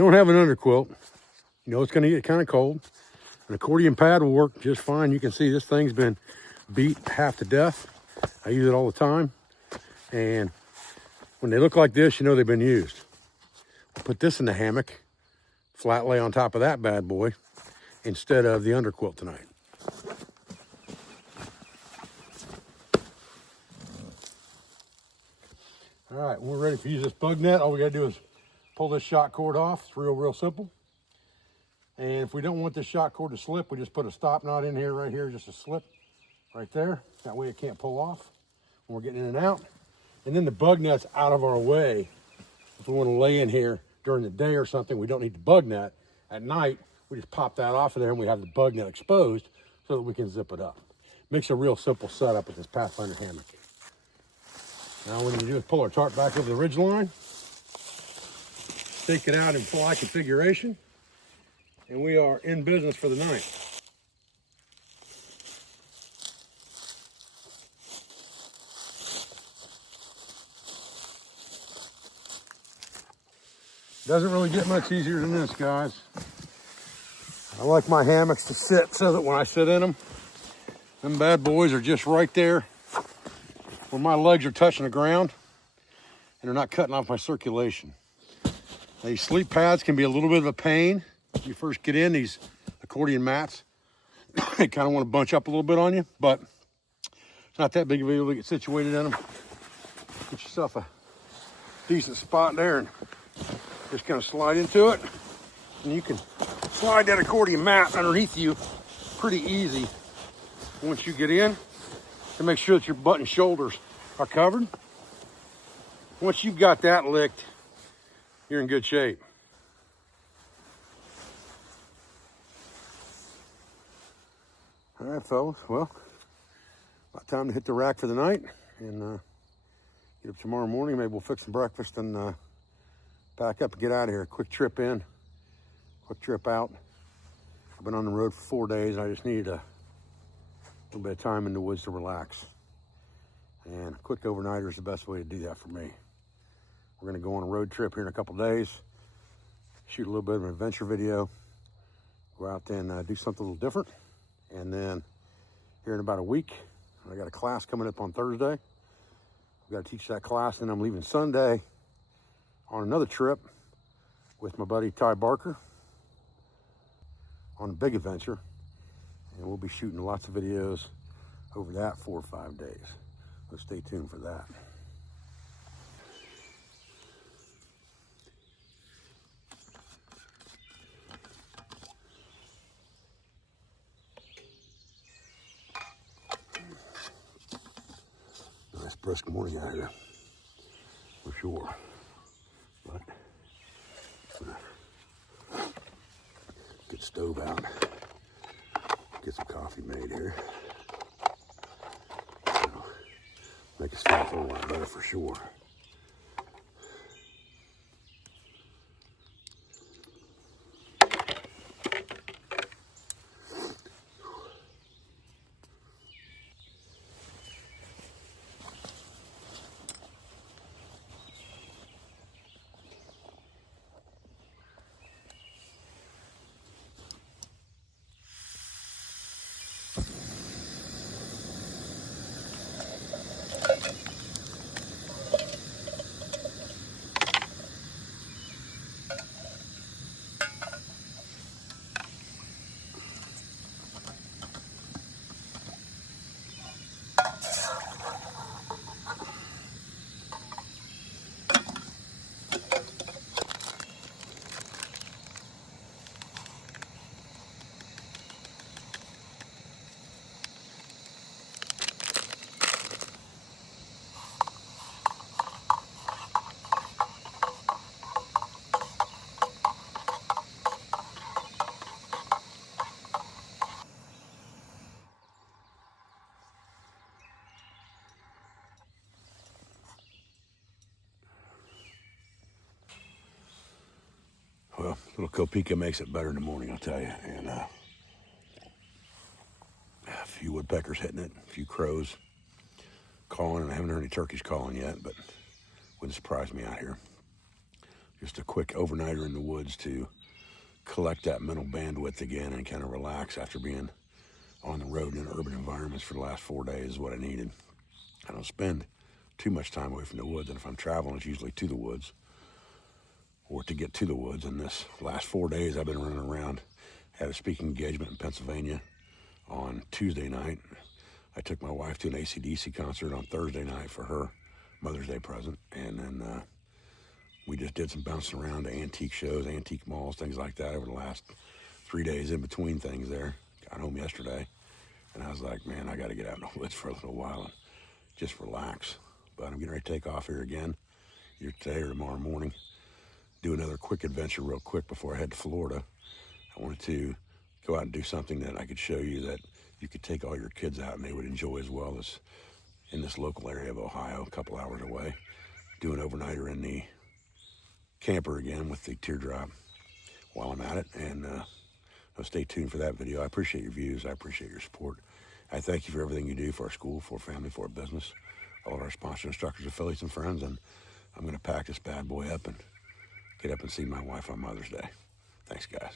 don't have an underquilt, you know it's going to get kind of cold. An accordion pad will work just fine. You can see this thing's been beat half to death. I use it all the time. And when they look like this, you know they've been used. Put this in the hammock, flat lay on top of that bad boy, instead of the underquilt tonight. All right, we're ready to use this bug net. All we gotta do is pull this shot cord off. It's real simple. And if we don't want this shot cord to slip, we just put a stop knot in here, right here, just a slip right there. That way it can't pull off when we're getting in and out. And then the bug net's out of our way. If we wanna lay in here during the day or something, we don't need the bug net. At night, we just pop that off of there and we have the bug net exposed so that we can zip it up. Makes a real simple setup with this Pathfinder hammock. Now what we need to do is pull our tarp back over the ridge line, stake it out in fly configuration, and we are in business for the night. Doesn't really get much easier than this, guys. I like my hammocks to sit so that when I sit in them, them bad boys are just right there where my legs are touching the ground and they're not cutting off my circulation. These sleep pads can be a little bit of a pain. When you first get in these accordion mats, they kind of want to bunch up a little bit on you, but it's not that big of a deal to get situated in them. Get yourself a decent spot there and just kind of slide into it. And you can slide that accordion mat underneath you pretty easy once you get in, to make sure that your butt and shoulders are covered. Once you've got that licked, you're in good shape. All right, fellas, well, about time to hit the rack for the night and get up tomorrow morning. Maybe we'll fix some breakfast and pack up and get out of here. Quick trip in, quick trip out. I've been on the road for 4 days. I just needed a little bit of time in the woods to relax. And a quick overnighter is the best way to do that for me. We're gonna go on a road trip here in a couple days, shoot a little bit of an adventure video, go out and do something a little different. And then here in about a week, I got a class coming up on Thursday. I've got to teach that class, and I'm leaving Sunday on another trip with my buddy Ty Barker on a big adventure. And we'll be shooting lots of videos over that 4 or 5 days. So stay tuned for that. Nice brisk morning out here, for sure. But get the stove out, get some coffee made here. So, make us feel a whole lot better for sure. Well, little Copica makes it better in the morning, I'll tell you. And a few woodpeckers hitting it, a few crows calling, and I haven't heard any turkeys calling yet, but wouldn't surprise me out here. just a quick overnighter in the woods to collect that mental bandwidth again and kind of relax after being on the road in urban environments for the last 4 days is what I needed. I don't spend too much time away from the woods, and if I'm traveling, it's usually to the woods or to get to the woods. And this last 4 days, I've been running around. Had a speaking engagement in Pennsylvania on Tuesday night. I took my wife to an AC/DC concert on Thursday night for her Mother's Day present, and then we just did some bouncing around to antique shows, antique malls, things like that over the last 3 days in between things there. Got home yesterday, and I was like, man, I got to get out in the woods for a little while and just relax. But I'm getting ready to take off here again, either today or tomorrow morning. Do another quick adventure real quick before I head to Florida. I wanted to go out and do something that I could show you that you could take all your kids out and they would enjoy as well as in this local area of Ohio, a couple hours away. Do an overnighter in the camper again with the teardrop while I'm at it. And so stay tuned for that video. I appreciate your views. I appreciate your support. I thank you for everything you do for our school, for our family, for our business, all of our sponsors, instructors, affiliates, and friends. And I'm going to pack this bad boy up and get up and see my wife on Mother's Day. Thanks, guys.